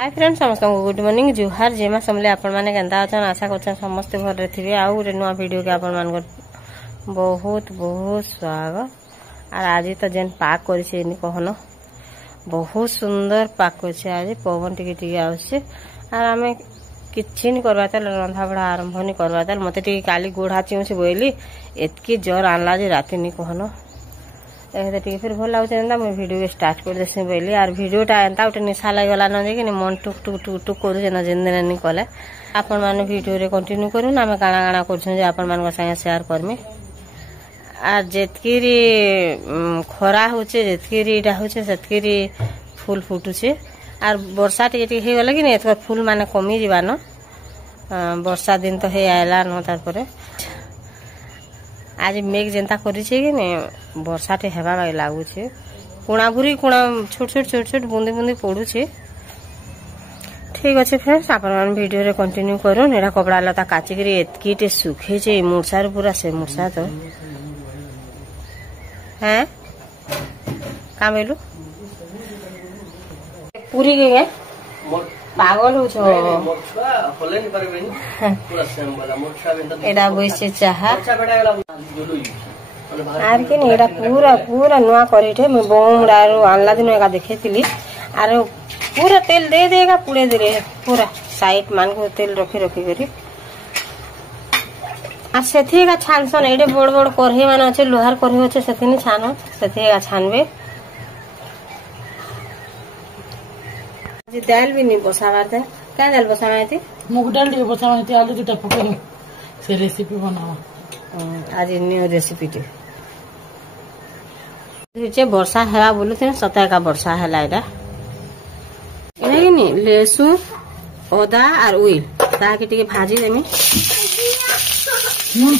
Hi friends समस्त good morning जुहार जेमा समले आपण माने केंदा अछन आशा करछन समस्त भर थिबे आ रे नुआ वीडियो के आपण मान बहुत बहुत स्वागत। और आज तो जेन पाक करिसे नि कहनो बहुत सुंदर पाक करिसे आज पवन टिके टिके आउसे और आमे किछि नि करबा तल रंधा बड़ा आरंभ नि करबा तल मते टिके काली गोढ़ा चिउसे बोइली एतकी जोर आनला जे राती नि कहनो टे फिर भल लगे मुझे वीडियो स्टार्ट कर देसी बोली और वीडियोटा एंता गोटे निशा लगला न जे कि मन टुक टुक टुक टुक करूँ जेन दिन नहीं कले आपण मैंने वीडियो कंटिन्यू करूँ आम काଣା काଣା कर आपण मान संगे सेयार करमी और जेतकी खरा होचे जेतकी इटा होचे सेतकी फूल फुटुचे और वर्षा टे हो गला कि नहीं एत फूल माने कमी जीवा न वर्षा दिन तो हे आयला न तार आज मेघ जेनता करी कि नहीं वर्षा टे हेबा भाई लगुचे कुणा भूरी कुणा छोट छोट छोट छोट बूंदी बूंदी पड़ुचे। ठीक अच्छे फ्रेंड्स आपण वीडियो रे कंटिन्यू करूँ एटा कपड़ा लता काचिकी एतकी टे सुखे मुर्सा पूरा से मुर्सा तो हैं का बोलू पूरी गए पागल हो एटा बइसे चाहा आर के नहीं पूरा पूरा नुआ करेठे मैं बोमड़ा आनला दिन एका देखेतिली आर पूरा तेल दे देगा पुड़े दे रे पूरा साइड मान को तेल रखी रखी करी आ सेथेगा छानसन एडे बड़ बड़ करही मान अच्छे लोहार करही अच्छे सेथिनि छानो सेथेगा छानबे दाल भी नहीं बसावार था क्या दाल बसावा थी मूंग दाल भी बसावा थी आलू दुटा पकड़ से रेसिपी बनावा आज न्यू रेसिपी टे वर्षा है बोलू थे सता का वर्षा है एटा नहीं लहसुन अदा और ऑयल ताकि टिके भाजी देमी नून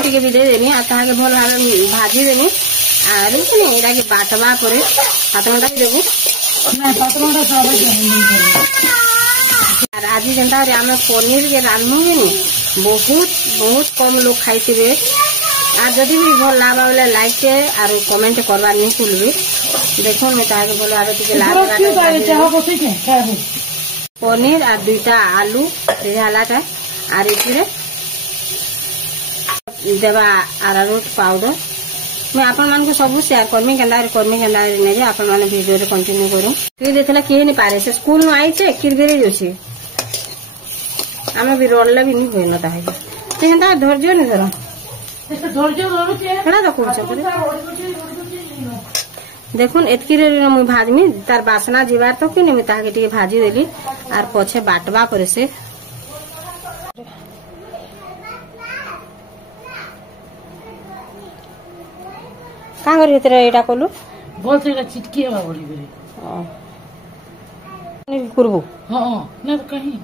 टिके भी दे देमी आ ताके भल भाबे भाजी देमी आर एटा के बाटवा परे 7 घंटा देबू ना 7 घंटा सारा और आज जेनता आम पनीर के रान्धु कि बहुत बहुत कम लोग खाइथिबे और जदि भी भल लागबा बोले लाइक के और कमेंट करबा नहीं भूलबे देखो मैं ताके भल भाबे टिके लाग पनीर और 2टा आलू सिझालाटा और इथिरे देबा अरारोट पाउडर मैं आपण मान को सब शेयर करमी केंदा नहीं जे आपण मान वीडियो रे कंटिन्यू करू कि देखला कि नहीं पारे से स्कूल में आई छे किरगिरी जोछि आमे भी रोडला भी नहीं होय न ताहे ते हेंदा धैर्य नहीं धरो से धैर्य धरो छे केना तो कोछ देखुन एतकी रे मुई भाजमी तार बासना जीवार तो कि नहीं ताके टिके भाजी देली और पछे बाटवा परे से कांगर भीतर एटा कोलू बोल से चिटकी हवा बड़ी बड़ी नहीं करबो हां ना कहीं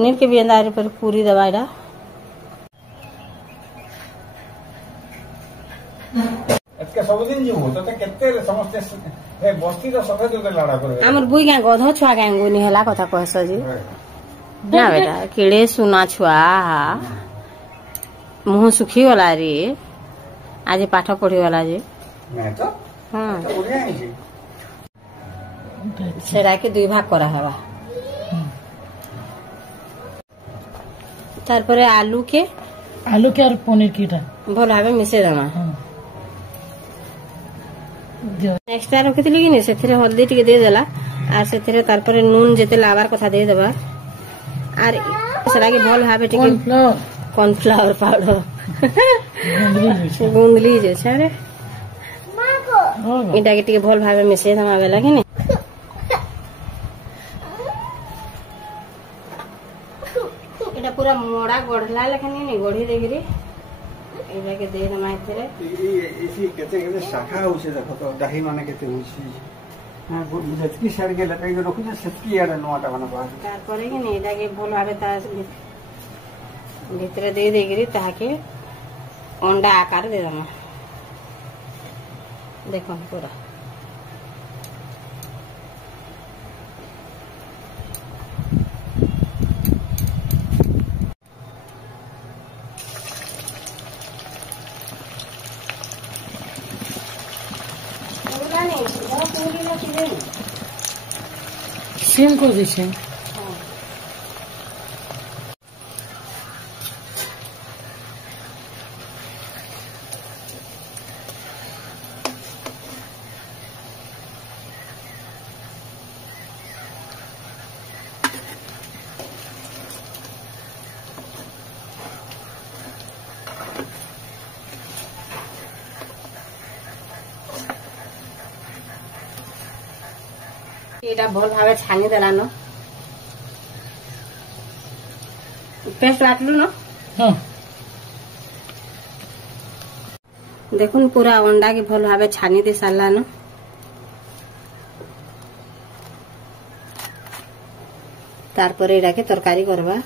नीर के भी अंदार पर पूरी दवाईडा एतके सब दिन जीवो तो केते समस्ते हे बस्ती तो सफेद होते लाडा करे हमर बुई गां गध छुआ गां गोनी हला कथा कहस जी ना बेटा केड़े सुना छुआ मुह सुखी गला रे आज पाठ पढ़ी गला जे मैं तो हां तो बढ़िया है जी सेरा के 2 भाग करा हवा तार परे आलू के और पनीर कीटा भल भाबे मिसे दमा एक्स्ट्रा रखितली कि नहीं सेथिरे हल्दी टिके दे देला और सेथिरे तार परे नून जेते लावार कथा दे देबा और सेरा के भल भाबे टिके कॉर्नफ्लावर पाउडर गुंदली जे छरे इटा के टिके भल भाबे मिसे दमा बेला कि नहीं इटा पूरा मोड़ा गढ़ला लेखन नहीं गढ़ी देगिरी एटा के दे दमा इतरे इसी केते शाखा होसे देखो तो दही माने केते होसी हां जतकी साइड के लटाई के रखु सेतकी यार नोटा बना पा तार परे कि नहीं एटा के भल भाबे ता भीतर दे देगिरी ताके अंडा आकार दे दमा देखो पूरा সিম করে দিছে এটা ভাল ভাবে ছানি দেলান পেস্ট বাটলু ন দেখুন পুরা अंडा के ভাল ভাবে ছানি দে সারলান তারপরে এটাকে তরকারি করবা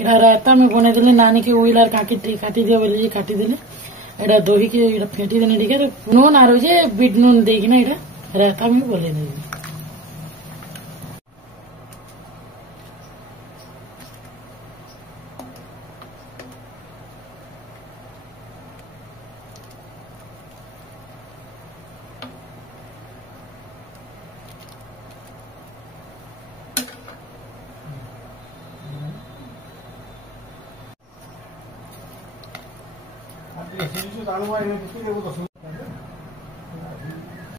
এটা রায়তা আমি বনে দিলে নানি के उइल আর काटी दिए बोले काटी दिले এটা দহি के এটা फेंटी देने ठीक है नून আর ওই যে বিট নুন দেই না এটা রায়তা আমি বলে দেই ये चीज तो दाल हुआ है किसी को तो